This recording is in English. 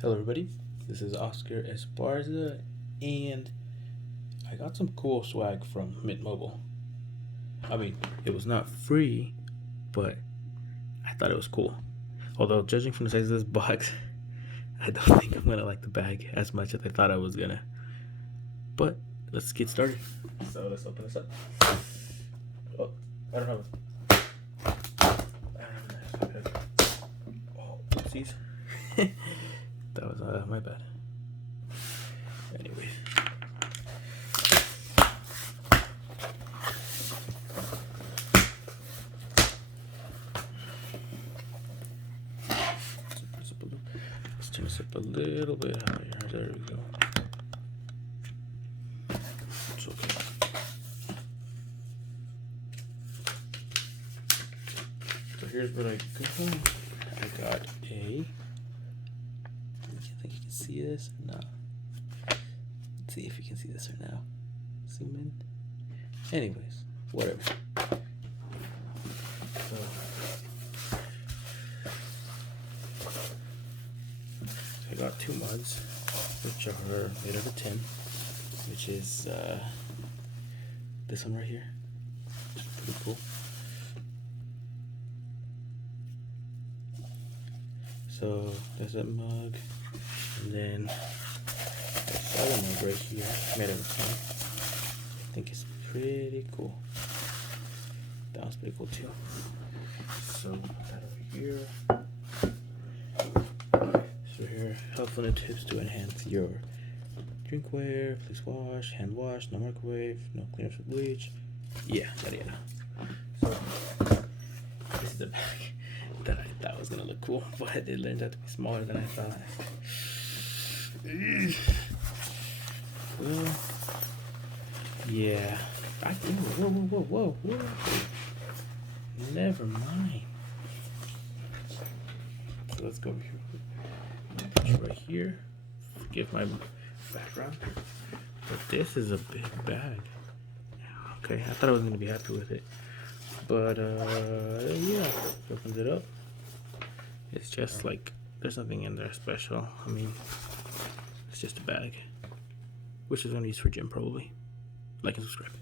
Hello everybody, this is Oscar Esparza, and I got some cool swag from Mint Mobile. I mean, it was not free, but I thought it was cool. Although, judging from the size of this box, I don't think I'm gonna like the bag as much as I thought I was gonna. But, let's get started. So, let's open this up. Oh, I don't have a... Oh, oopsies. That was my bad. Anyway. Let's turn this up a little bit higher. There we go. It's okay. So here's what I got. I got a... I think you can see this or not. Let's see if you can see this or now. Zoom in. Anyways, whatever. So, I got two mugs, which are made out of tin, which is this one right here. Pretty cool. So there's that mug, and then this other mug right here, made out of tin. I think it's pretty cool. That one's pretty cool too. So put that over here. So here, helpful tips to enhance your drinkware. Please wash, hand wash, no microwave, no cleanups with bleach. Yeah, yada yada. So this is the bag that I thought was gonna look cool, but it turned out to be smaller than I thought. Well, yeah. Whoa. Never mind. So let's go over here. Put you right here. Forgive my background. But this is a big bag. Okay, I thought I was gonna be happy with it. But yeah, opens it up. It's just like there's nothing in there special. I mean, it's just a bag, which is gonna use for gym probably. Like and subscribe.